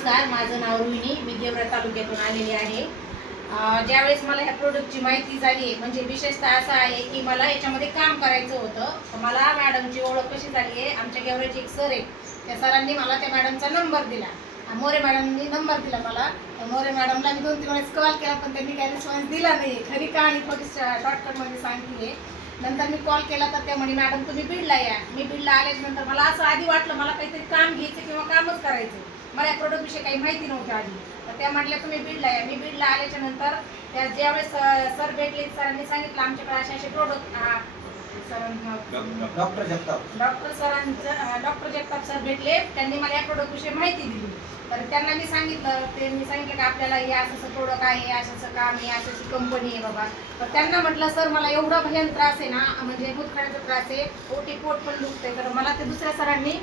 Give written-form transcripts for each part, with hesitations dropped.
नमस्कार, माझं नाव रोहिणी, मी गेवरा तालुक्यातून आलेली आहे. ज्यावेळेस मला ह्या प्रोडक्टची माहिती झाली, म्हणजे विशेषतः असं आहे की मला याच्यामध्ये काम करायचं होतं. मला मॅडमची ओळख कशी झाली आहे, आमच्या गेवराचे एक सर आहे, त्या सरांनी मला त्या मॅडमचा नंबर दिला. मोरे मॅडमनी नंबर दिला मला. मोरे मॅडमला मी 2-3 वेळेस कॉल केला, पण त्यांनी काही रिस्पॉन्स दिला नाही. खरी कहाणी थोडी शॉर्टकटमध्ये सांगते आहे. नंतर मी कॉल केला तर त्या म्हणे, मॅडम तुम्ही बीडला या. मी बीडला आल्याच्यानंतर मला असं आधी वाटलं मला काहीतरी काम घ्यायचं किंवा कामच करायचं. मला या प्रोडक्टविषयी काही माहिती नव्हतं आधी. तर त्या म्हटल्या तुम्ही बीडला या. मी बीडला आल्याच्या नंतर त्या ज्यावेळेस सर भेटले, सरांनी सांगितलं आमच्याकडे असे असे प्रोडक्ट डॉक्टर जगताप सर भेटले. त्यांनी मला या प्रोडक्टविषयी माहिती दिली. तर त्यांना मी सांगितलं की आपल्याला हे असं प्रोडक्ट आहे, असं काम आहे, अशी कंपनी आहे बाबा. तर त्यांना म्हटलं सर मला एवढा भयान त्रास आहे ना, म्हणजे गुदखाण्याचा त्रास आहे, पोट पण दुखतंय. तर मला ते दुसऱ्या सरांनी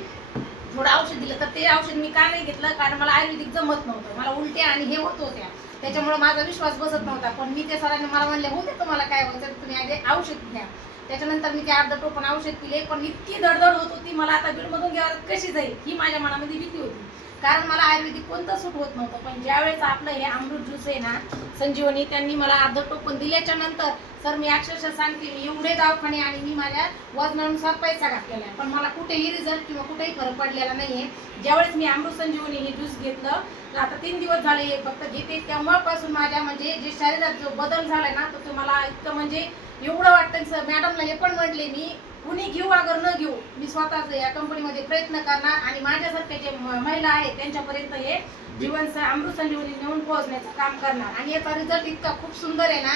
थोडं औषध दिलं. तर ते औषध मी का नाही घेतलं, कारण मला आयुर्वेदिक जमत नव्हतं. मला उलट्या आणि हे होत होत्या, त्याच्यामुळे माझा विश्वास बसत नव्हता. पण मी त्या सरांनी मला म्हणले होते तुम्हाला काय होतं तुम्ही आधी औषध घ्या. त्याच्यानंतर मी ते अर्धा टोपण औषध पिले. पण इतकी दडदड होत होती मला, आता बीडमधून गेल्यावर कशी जाईल ही माझ्या मनामध्ये भीती होती, कारण मला आयुर्वेदिक कोणतं सूट होत नव्हतं. पण ज्यावेळेस आपलं हे अमृत ज्यूस आहे ना, संजीवनी, त्यांनी मला अर्ध टोपण दिल्याच्या नंतर सर मी अक्षरशः सांगते, मी एवढे दवाखाने आणि मी माझ्या वजनानुसार पैसा घातलेला आहे, पण मला कुठेही रिझल्ट किंवा कुठेही फरक पडलेला नाहीये. ज्यावेळेस मी अमृत संजीवनी हे ज्यूस घेतलं, तर आता 3 दिवस झाले फक्त घेते, तेव्हापासून माझ्या म्हणजे जे शरीरात जो बदल झालाय ना, तो मला इतकं म्हणजे एवढं वाटतं. सर मॅडमला हे पण म्हटले, मी कुणी घेऊ अगर न घेऊ, मी स्वतःच या कंपनीमध्ये प्रयत्न करणार आणि माझ्यासारख्या जे महिला आहेत त्यांच्यापर्यंत हे जीवन अमृत संजीवनी नेऊन पोहोचण्याचं काम करणार. आणि याचा रिझल्ट इतका खूप सुंदर आहे ना,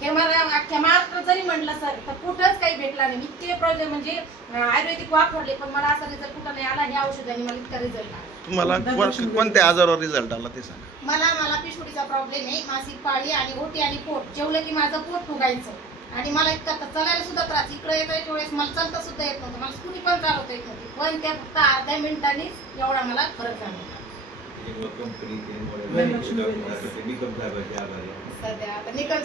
हे मला अख्ख्या महाराष्ट्रात जरी म्हटलं सर तर कुठंच काही भेटला नाही. इतके प्रोजेक्ट म्हणजे आयुर्वेदिक वापरले, पण मला असा रिझल्ट कुठं नाही आला. ह्या औषधाने मला इतका रिझल्ट आला. तुम्हाला कोणत्या आजारावर रिझल्ट आला ते सांगा. मला पिशवीचा प्रॉब्लेम आहे, मासिक पाळी आणि ओटी आणि पोट. जेवलं की माझं पोट फुगायचं आणि मला इतका चालायला सुद्धा त्रास. इकडे येता वेळेस मला चालता सुद्धा येत नव्हतं, मला स्कूटी पण चालवता येत नव्हती. पण त्या फक्त अर्ध्या मिनिटांनीच एवढा मला फरक झाला. सध्या आता निकम